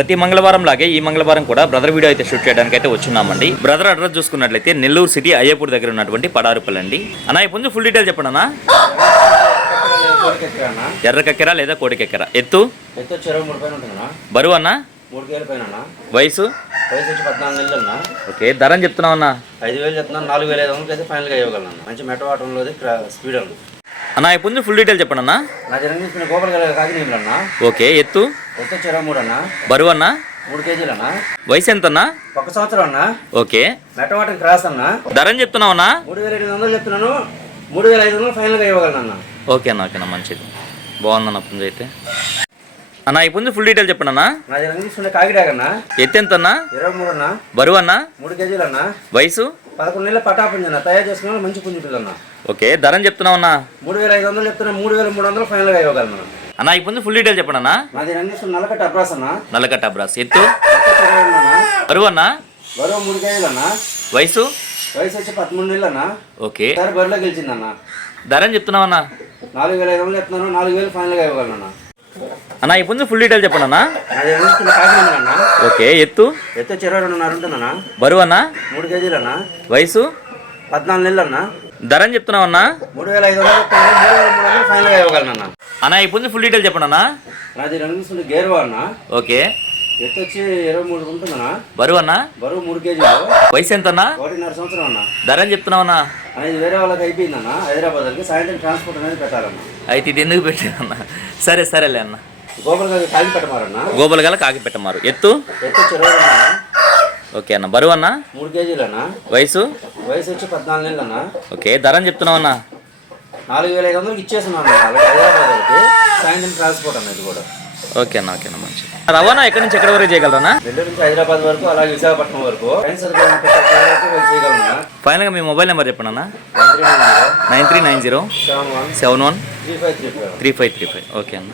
ప్రతి మంగళవారం లాగే ఈ మంగళవారం కూడా బ్రదర్ వీడియో అయితే షూట్ చేయడానికి అయితే వచ్చున్నామండి. బ్రదర్ అడ్రస్ చూసుకున్నట్లయితే నెల్లూరు సిటీ అయ్యపూర్ దగ్గర ఉన్నటువంటి పడారుపల్లి అండి. అన్న ఇప్పుడు ఫుల్ డీటెయిల్ చెప్పండి అన్న. ఎర్రకెక్కరా లేదా కోడికెక్కరా? ఎత్తు బరువు అన్న? 3 కేజీల పైన. వయసు? వయసు వచ్చి 14 నెలలు అన్న. ఓకే, ధర చెప్తున్నావు అన్న? 5,000 చెప్తున్నాను. 4,500 అయితే ఫైనల్గా ఇవ్వగలను. మంచి మెట్ట వాటంలో స్పీడ్ అన్న. అన్న ఇప్పుడు ఫుల్ డీటెయిల్ చెప్పండి అన్న. నా జన్మదిన గోపాల కాకినీళ్ళు అన్న. ఓకే, ఎత్తు? ఎత్తు వచ్చి 23 అన్న. బరువు అన్న? 3 కేజీలు అన్న. వయసు ఎంత అన్న? 1 సంవత్సరం అన్న. ఓకే, మెట్ట వాటం క్రాస్ అన్న. ధర చెప్తున్నావు అన్న? 3,800 చెప్తున్నాను. 3,500 ఫైనల్గా ఇవ్వగలను అన్న. ఓకే అన్న, ఓకేనా, మంచిది, బాగుందన్న పుంజు అయితే. అన్న ఇప్పుడు ఫుల్ డీటెయిల్ చెప్పండి అన్న. నా జన్మదిన కాకిడాగన్న. ఎత్తు ఎంత అన్న? 23 అన్న. బరువు అన్న? 3 కేజీలు అన్న. వయసు? 11 నెలల పటా పుంజు అన్న. తయారు చేసుకున్న మంచి పుంజు పిల్లన్న. ఓకే, ధర చెప్తున్నావు అన్న? 3,500 చెప్తున్నా. 3,300 ఫైనల్గా ఇవ్వగలను అన్న. ఇప్పుడు ఫుల్ డీటెయిల్ చెప్పండి అన్న. నా జన్మదిన నల్లకట్ట అబ్రాస్ అన్న. నల్లకట్ట అబ్రాస్. ఎత్తు? బరువు అన్న? బరువు 3 కేజీలు అన్న. వయసు? వయసు వచ్చి 13 నెలలు అన్న. ఓకే, బరిలో గెలిచిందన్న. ధర చెప్తున్నావు అన్న? 4,500 చెప్తున్నాను. 4,000 ఫైనల్గా ఇవ్వగలను అన్న. అన్న ఇప్పుడు ఫుల్ డీటెయిల్ చెప్పండి అన్న. కాకినాడ. ఓకే, ఎత్తు? ఎత్తు 22.5 ఉంటుందన్న. బరువు అన్న? 3 కేజీలు అన్న. వయసు? 14 నెలలు అన్న. ధర చెప్తున్నావు అన్న? 3,500 చెప్తున్నాను. 3,300 ఫైనల్గా ఇవ్వగలను అన్న. అన్న ఇప్పుడు ఫుల్ డీటెయిల్ చెప్పండి అన్న. నాది రంగుస్తుంది గేర్వా అన్న. ఓకే, ఎత్తు వచ్చి 23 ఉంటుందన్న. బరువు అన్న? బరువు 3 కేజీలు. వయసు ఎంత అన్న? 1.5 సంవత్సరం అన్న. ధర చెప్తున్నావు అన్న? ఇది వేరే వాళ్ళకి అయిపోయిందన్న. హైదరాబాద్కి సాయంత్రం ట్రాన్స్పోర్ట్ అనేది పెట్టాలన్న. అయితే ఇది ఎందుకు పెట్టారన్న? సరే సరేలే అన్న. గోపాల కాకి పెట్టమారన్న. గోపాల గల కాకి పెట్టమారు. ఎత్తు? ఎత్తు 22 అన్న. ఓకే అన్న. బరువు అన్న? 3 కేజీలు అన్న. వయసు? వయసు వచ్చి 14 నెలలు అన్న. ఓకే, ధర చెప్తున్నావు అన్న? 4,500 ఇచ్చేస్తున్నాను హైదరాబాద్కి. సాయంత్రం ట్రాన్స్పోర్ట్ అన్నది కూడా. ఓకే అన్న, ఓకేనా, మంచి. రవాణా ఎక్కడి నుంచి ఎక్కడి వరకు చేయగలరా? నెల్లూరు నుంచి హైదరాబాద్ వరకు, అలాగే విశాఖపట్నం వరకు చేయగలరా? ఫైనల్గా మీ మొబైల్ నెంబర్ చెప్పండి అన్న. 9390 9390 71 71 3535. 3535. ఓకే అన్న.